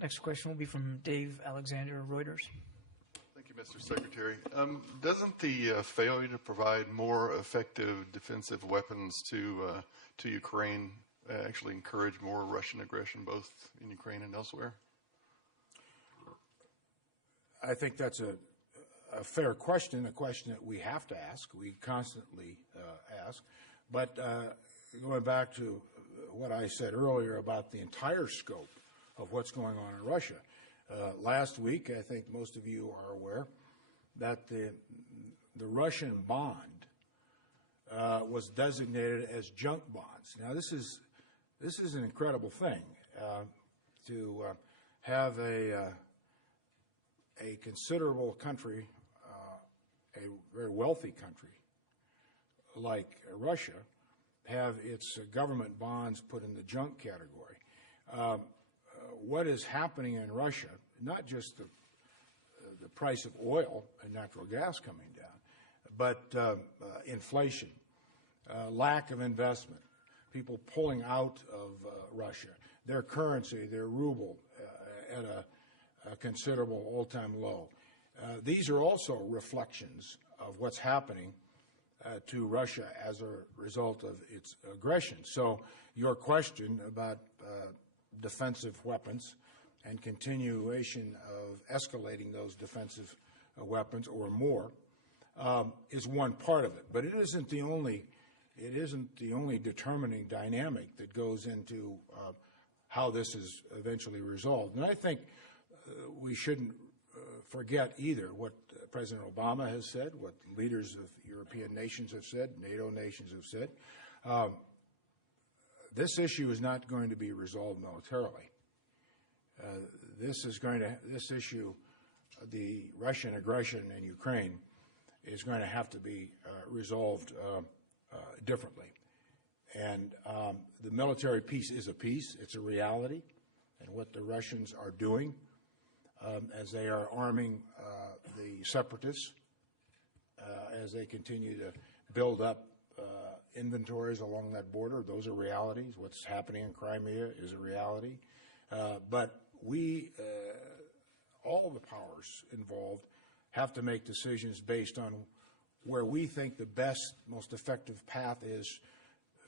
Next question will be from Dave Alexander, Reuters. Thank you, Mr. Secretary. Doesn't the failure to provide more effective defensive weapons to Ukraine actually encourage more Russian aggression, both in Ukraine and elsewhere? I think that's a fair question, a question that we have to ask. We constantly ask. But going back to what I said earlier about the entire scope of what's going on in Russia, last week, I think most of you are aware that the Russian bond was designated as junk bonds. Now, this is an incredible thing to have a considerable country, a very wealthy country like Russia, have its government bonds put in the junk category. What is happening in Russia, not just the price of oil and natural gas coming down, but inflation, lack of investment, people pulling out of Russia, their currency, their ruble at a considerable all-time low. These are also reflections of what's happening to Russia as a result of its aggression. So your question about defensive weapons and continuation of escalating those defensive weapons or more is one part of it, but it isn't the only determining dynamic that goes into how this is eventually resolved. And I think we shouldn't forget either what President Obama has said, what leaders of European nations have said, NATO nations have said. This issue is not going to be resolved militarily. This issue, the Russian aggression in Ukraine, is going to have to be resolved differently. And the military peace is a peace. It's a reality. And what the Russians are doing as they are arming the separatists, as they continue to build up inventories along that border, those are realities. What's happening in Crimea is a reality. But we, all the powers involved, have to make decisions based on where we think the best, most effective path is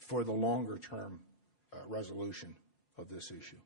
for the longer-term resolution of this issue.